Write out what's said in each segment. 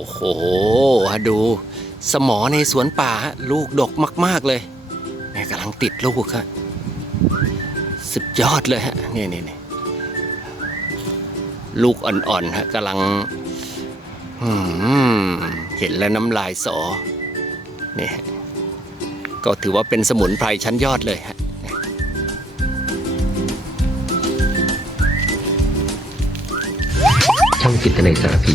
โอ้โห ดู สมอในสวนป่า ลูกดกมาก ๆ เลยเนี่ยกำลังติดลูกฮะสุดยอดเลยฮะนี่นี่นี่ลูกอ่อน ๆ ฮะกำลังเห็นแล้วน้ำลายสอเนี่ฮะก็ถือว่าเป็นสมุนไพรชั้นยอดเลยฮะช่องจิตในสารพี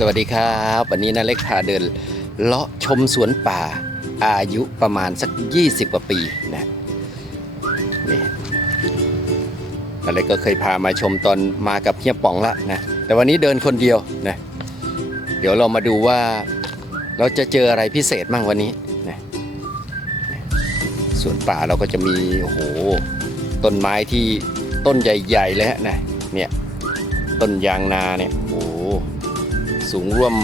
สวัสดีครับ วันนี้นาเล็กพาเดินเลาะชมสวนป่าอายุประมาณสัก 20 กว่าปีนะนี่นาเล็กก็เคยพามาชมตอนมากับเฮียป๋องละนะแต่วันนี้เดินคนเดียวนะเดี๋ยวเรามาดูว่าเราจะเจออะไรพิเศษมั่งวันนี้นะสวนป่าเราก็จะมีโอ้โหต้นไม้ที่ต้นใหญ่ๆเลยฮะนะเนี่ยต้นยางนาเนี่ยโอ้ สูงร่วม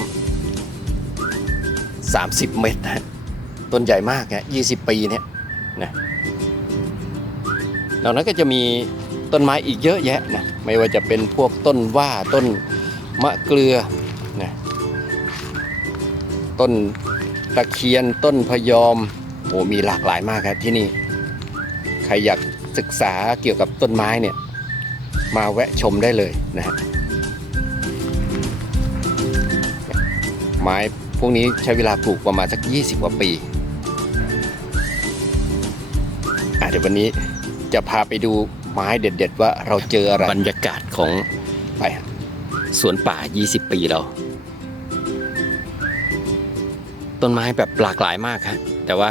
30 เมตรนะต้นใหญ่มากฮะ20 ปีเนี่ยนะนอกนั้นก็จะมีต้นไม้อีกเยอะแยะนะไม่ว่าจะเป็นพวกต้นว่าต้นมะเกลือนะต้นตะเคียนต้นพยอมโอ้มีหลากหลายมากครับที่นี่ ใครอยากศึกษาเกี่ยวกับต้นไม้เนี่ย มาแวะชมได้เลยนะฮะ ไม้พวกนี้ใช้เวลาปลูกประมาณสัก 20 กว่าปีอะเดี๋ยววันนี้จะพาไปดูไม้เด็ด ๆ ว่าเราเจออะไรบรรยากาศของไปฮะสวนป่า 20 ปีเรา ต้นไม้แบบหลากหลายมากครับแต่ว่า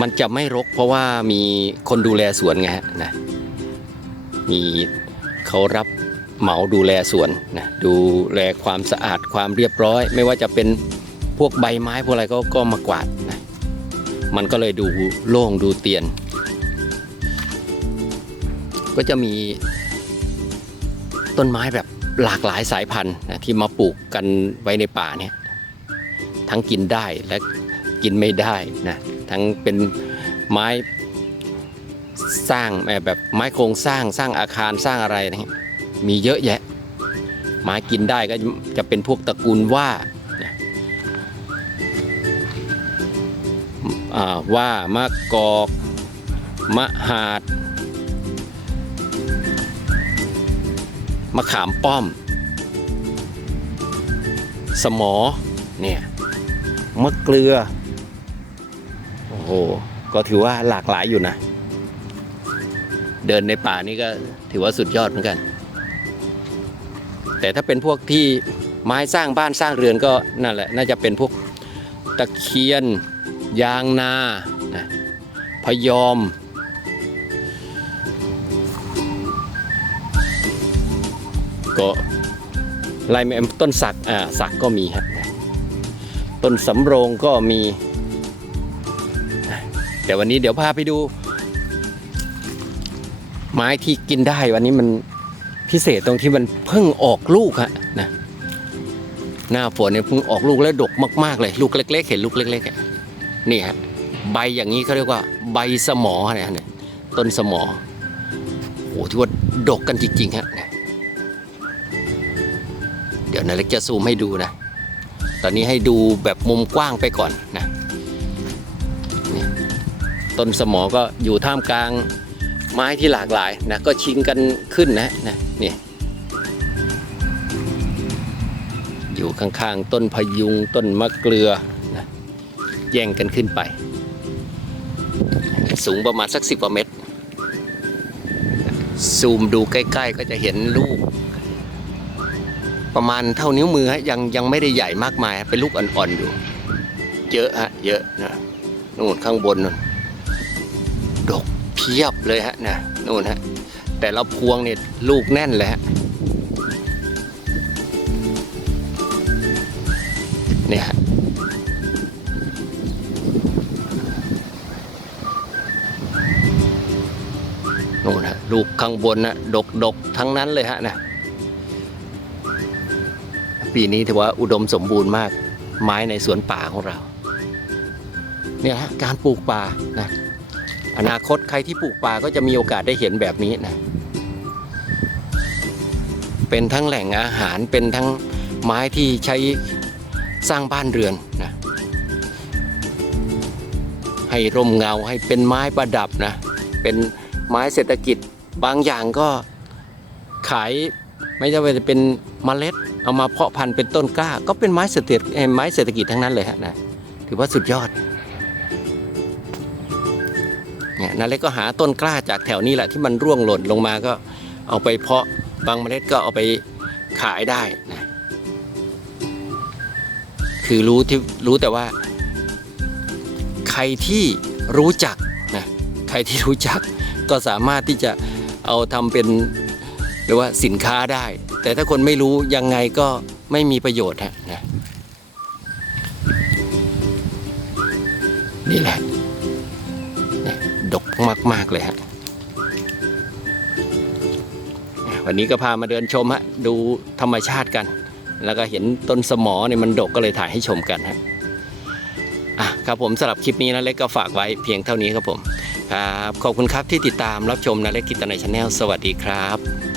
มันจะไม่รกเพราะว่ามีคนดูแลสวนไงฮะนะมีเขารับ เหมาดูแลสวนนะดูแลความสะอาดความเรียบร้อย ไม่ว่าจะเป็นพวกใบไม้พวกอะไรก็ก็มากวาดนะมันก็เลยดูโล่งดูเตียน ก็จะมีต้นไม้แบบหลากหลายสายพันธุ์นะที่มาปลูกกันไว้ในป่าเนี่ยทั้งกินได้และกินไม่ได้นะทั้งเป็นไม้สร้างแบบไม้โครงสร้างสร้างอาคารสร้างอะไรนะ มีเยอะแยะ ไม้กินได้ก็จะเป็นพวกตระกูลว่านะอ่าว่ามะกอกมะหาดมะขามป้อม สมอเนี่ยมะเกลือ โอ้โห ก็ถือว่าหลากหลายอยู่นะ เดินในป่านี่ก็ถือว่าสุดยอดเหมือนกัน แต่ถ้าเป็นพวกที่ไม้สร้างบ้านสร้างเรือนก็นั่นแหละน่าจะเป็นพวกตะเคียน ยางนานะพยอม ก็ไล่มาต้นสักอ่าสักก็มีฮะต้นสำโรงก็มีแต่วันนี้เดี๋ยวพาไปดู ไม้ที่กินได้วันนี้มัน พิเศษตรงที่มันเพิ่งออกลูกฮะนะหน้าฝนเนี่ยเพิ่งออกลูกแล้วดกมากๆเลย ลูกเล็ก ๆ เห็นลูกเล็กๆนี่ฮะใบอย่างนี้เขาเรียกว่าใบสมอนี่ยเนี่ยต้นสมอโอ้ที่ว่าดกกันจริงๆฮะเดี๋ยวนาเล็กจะซูมให้ดูนะ ตอนนี้ให้ดูแบบมุมกว้างไปก่อนนะต้นสมอก็อยู่ท่ามกลาง ไม้ที่หลากหลายนะก็ชิงกันขึ้นนะนะนี่อยู่ข้างๆ ต้นพยุงต้นมะเกลือนะแย่งกันขึ้นไป สูงประมาณสักสิบกว่าเมตร ซูมดูใกล้ๆ ก็จะเห็นลูก ประมาณเท่านิ้วมือฮะยังยังไม่ได้ใหญ่มากมาย เป็นลูกอ่อนๆอยู่ เยอะฮะ เยอะนะนู่นข้างบนนู่น พียบเลยฮะนะนู่นฮะ แต่ละพวงเนี่ยลูกแน่นเลยฮะเนี่ยฮะนู่นฮะลูกข้างบนนะดกดกทั้งนั้นเลยฮะนะปีนี้ถือว่าอุดมสมบูรณ์มากไม้ในสวนป่าของเรา เนี่ยฮะการปลูกป่านะ อนาคตใครที่ปลูกป่าก็จะมีโอกาสได้เห็นแบบนี้นะ เป็นทั้งแหล่งอาหารเป็นทั้งไม้ที่ใช้สร้างบ้านเรือนนะ ให้ร่มเงาให้เป็นไม้ประดับนะ เป็นไม้เศรษฐกิจบางอย่างก็ขายไม่ใช่ว่าจะเป็นเมล็ดเอามาเพาะพันธุ์เป็นต้นกล้า ก็เป็นไม้เศรษฐกิจไม้เศรษฐกิจทั้งนั้นเลยฮะนะถือว่าสุดยอด เนี่ยนาเล็กก็หาต้นกล้าจากแถวนี้แหละที่มันร่วงหล่นลงมาก็เอาไปเพาะบางเมล็ดก็เอาไปขายได้นะคือรู้ที่รู้แต่ว่า ใครที่รู้จักนะใครที่รู้จักก็สามารถที่จะเอาทำเป็นหรือว่าสินค้าได้ แต่ถ้าคนไม่รู้ยังไงก็ไม่มีประโยชน์ฮะนะนี่แหละ มาก ๆ เลยฮะวันนี้ก็พามาเดินชมฮะดูธรรมชาติกัน แล้วก็เห็นต้นสมอเนี่ยมันดกก็เลยถ่ายให้ชมกันฮะอะครับผมสำหรับคลิปนี้นะเล็กก็ฝากไว้เพียงเท่านี้ครับผมครับขอบคุณครับที่ติดตามรับชมนะเล็กกิตนาชาแนลสวัสดีครับ